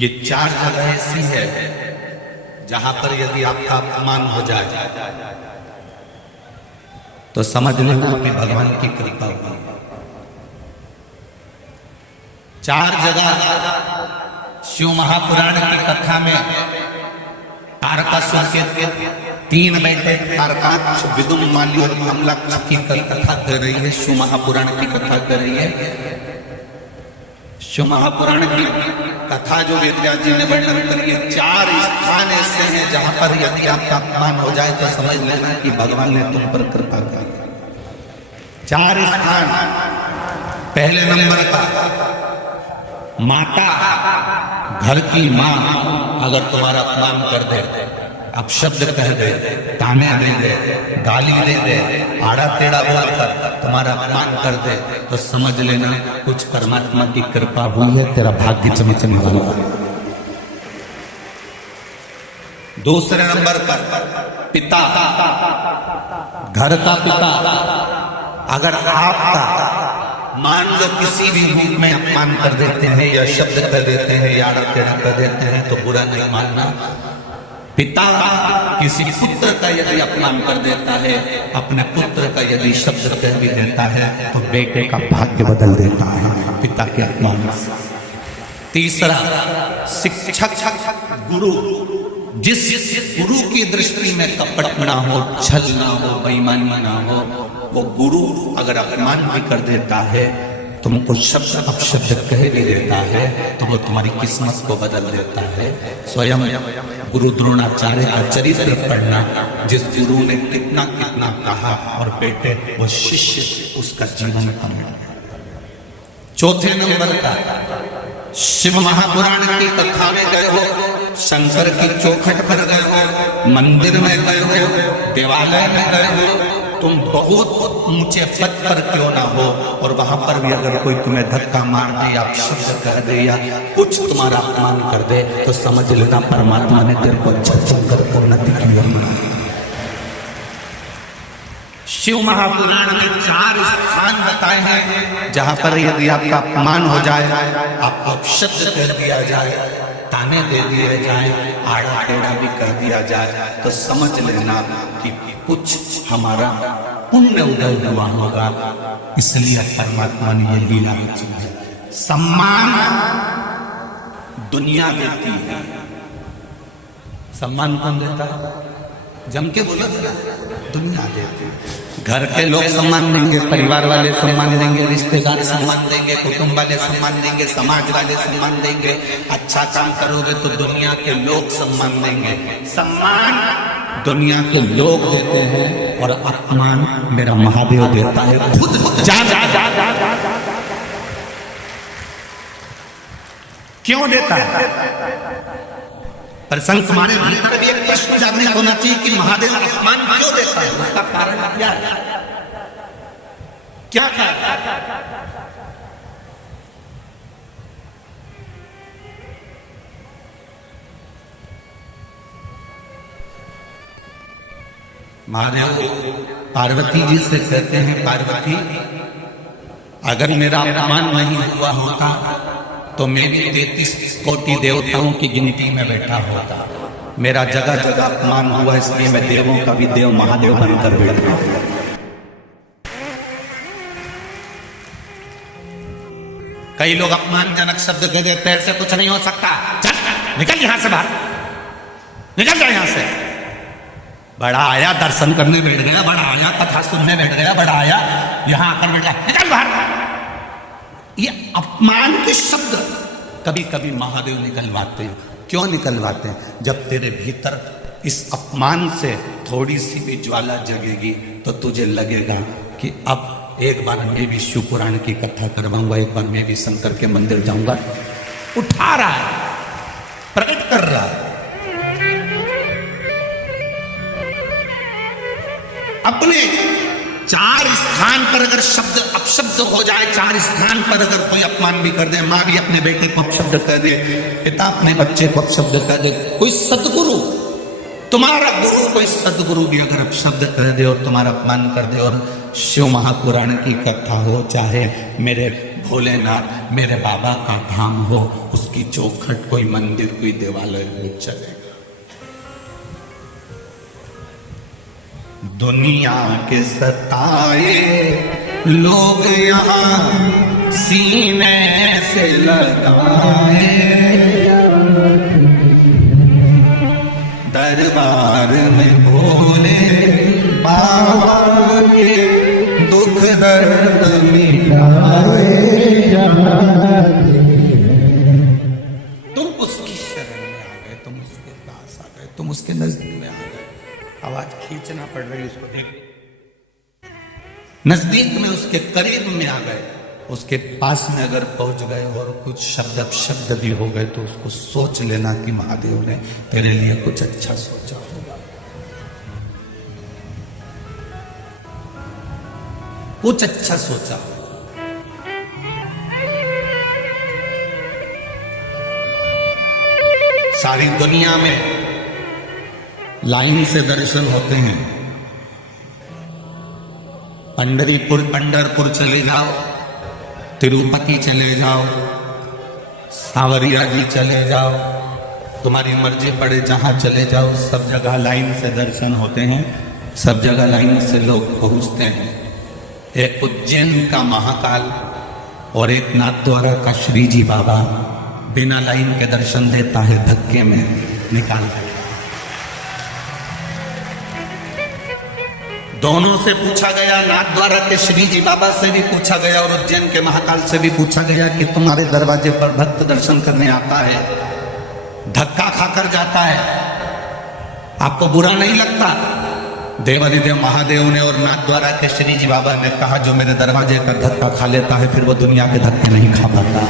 ये चार जगह ऐसी है जहां पर यदि आपका अपमान हो जाए तो समझ लेना कि भगवान की कृपा हुई। चार जगह शिव महापुराण की कथा में तारकासुर के तीन बेटे तारकाक्ष, विदुम, माली और अम्लाक्ष की कथा कर रही है। शिव महापुराण की कथा कर रही है। शिव महापुराण की कथा जो वेदव्यास जी ने वर्णन करी है, चार स्थान ऐसे हैं जहां पर यदि आपका अपमान हो जाए तो समझ लेना कि भगवान ने तुम पर कृपा करी। चार स्थान। पहले नंबर का, माता, घर की मां अगर तुम्हारा अपमान कर दे, अपशब्द कह दे, ताने दे दे, गाली दे दे, आड़ा टेढ़ा बोलकर तुम्हारा अपमान कर दे तो समझ लेना कुछ परमात्मा की कृपा हुई है, तेरा भाग्य चमकने वाला। दूसरे नंबर पर पिता, घर का पिता अगर आपका मान लो किसी भी रूप में अपमान कर देते हैं या शब्द कर देते हैं या आड़ा टेढ़ा कर देते हैं तो बुरा नहीं मानना। पिता किसी पुत्र का यदि अपमान कर देता है, अपने पुत्र का यदि शब्द कह भी देता है तो बेटे का भाग्य बदल देता है पिता के अपमान से। तीसरा, शिक्षक, गुरु। जिस गुरु की दृष्टि में कपट ना हो, छल ना हो, बेईमानी ना हो, वो गुरु अगर अपमान भी कर देता है, तुमको शब्द अपशब्द कह भी देता है तो वो तुम्हारी किस्मत को बदल देता है। स्वयं गुरु द्रोणाचार्य का चरित्र पढ़ना, जिस गुरु ने कितना कितना कहा और बेटे वो शिष्य उसका जीवन कम। चौथे नंबर का, शिव महापुराण की कथा में गए हो, शंकर की चौखट पर गए हो, मंदिर में गए हो, देवालय में गए हो, तुम बहुत ऊंचे पद पर क्यों ना हो और वहां पर भी अगर कोई तुम्हें धक्का मार दे या शब्द कह दे या कुछ तुम्हारा अपमान कर दे तो समझ लेना परमात्मा ने तेरे को अच्छा चुनकर उन्नति की है। शिव महापुराण में चार स्थान बताए हैं जहां पर यदि आपका अपमान हो जाए, आपको अपशब्द कह दिया जाए, ताने दे दिए जाए, आड़ा टेढ़ा भी कह दिया जाए तो समझ लेना कि कुछ हमारा पुण्य उदय हुआ होगा, इसलिए परमात्मा ने ये लीला रची है। सम्मान दुनिया देती है। सम्मान कौन देता है? जम के बोला, दुनिया देती है। घर के लोग सम्मान देंगे, परिवार वाले सम्मान देंगे, रिश्तेदार सम्मान देंगे, कुटुंब वाले सम्मान देंगे, समाज वाले सम्मान देंगे। अच्छा काम करोगे तो दुनिया के लोग सम्मान देंगे। सम्मान दुनिया के लोग देते हैं और अपमान मेरा महादेव देता है खुद। जा जा जा जा जा क्यों देता है? प्रसंग तुम्हारे भीतर भी एक प्रश्न जागृत होना चाहिए कि महादेव अपमान क्यों देता है, उसका कारण क्या है? क्या कारण? महादेव पार्वती जी से कहते हैं, पार्वती अगर मेरा अपमान नहीं हुआ होता तो मैं भी 33 कोटि देवताओं की गिनती में बैठा होता। मेरा जगह जगह अपमान हुआ इसलिए मैं देवों का भी देव महादेव बनकर बैठा हूं। कई लोग अपमानजनक शब्द कह देते हैं, ऐसे कुछ नहीं हो सकता, चल निकल यहां से बाहर, निकल जाए यहां से। बड़ा आया दर्शन करने बैठ गया, बड़ा आया कथा सुनने बैठ गया, बड़ा आया यहां आकर बैठ गया, निकल बाहर। ये अपमान के शब्द कभी कभी महादेव निकलवाते हैं। क्यों निकलवाते हैं? जब तेरे भीतर इस अपमान से थोड़ी सी भी ज्वाला जगेगी तो तुझे लगेगा कि अब एक बार मैं भी शिव पुराण की कथा करवाऊंगा, एक बार मैं भी शंकर के मंदिर जाऊंगा। उठा रहा है, प्रकट कर रहा है। अपने चार स्थान पर अगर शब्द अपशब्द हो जाए, चार स्थान पर अगर कोई अपमान भी कर दे, माँ भी अपने बेटे को अपशब्द कर दे, पिता अपने बच्चे को अपशब्द कर दे, कोई सदगुरु, तुम्हारा गुरु कोई सदगुरु भी अगर अपशब्द कर दे और तुम्हारा अपमान कर दे और शिव महापुराण की कथा हो, चाहे मेरे भोलेनाथ मेरे बाबा का धाम हो, उसकी चौखट कोई मंदिर कोई देवालय में चलेगा। दुनिया के सताए लोग यहाँ सीने से लगाए, दरबार में भोले बाबा के दुख दर्द मिटाए। तुम उसकी शरण में आ गए, तुम उसके पास आ गए, तुम उसके नजदीक में आ गए। आवाज खींचना पड़ रही है उसको, देख नजदीक में उसके करीब में आ गए। उसके पास में अगर पहुंच गए और कुछ शब्द भी हो गए तो उसको सोच लेना कि महादेव ने तेरे लिए कुछ अच्छा सोचा होगा, कुछ अच्छा सोचा। सारी दुनिया में लाइन से दर्शन होते हैं। पंढरपुर चले जाओ, तिरुपति चले जाओ, सावरिया जी चले जाओ, तुम्हारी मर्जी पड़े जहां चले जाओ, सब जगह लाइन से दर्शन होते हैं, सब जगह लाइन से लोग पहुंचते हैं। एक उज्जैन का महाकाल और एक नाथद्वारा का श्री जी बाबा बिना लाइन के दर्शन देता है, धक्के में निकाल देता है। दोनों से पूछा गया, नाथद्वारा के श्री जी बाबा से भी पूछा गया और उज्जैन के महाकाल से भी पूछा गया कि तुम्हारे दरवाजे पर भक्त दर्शन करने आता है, धक्का खाकर जाता है, आपको बुरा नहीं लगता? देवाधिदेव महादेव ने और नाथद्वारा के श्री जी बाबा ने कहा, जो मेरे दरवाजे का धक्का खा लेता है फिर वो दुनिया के धक्के नहीं खा पाता।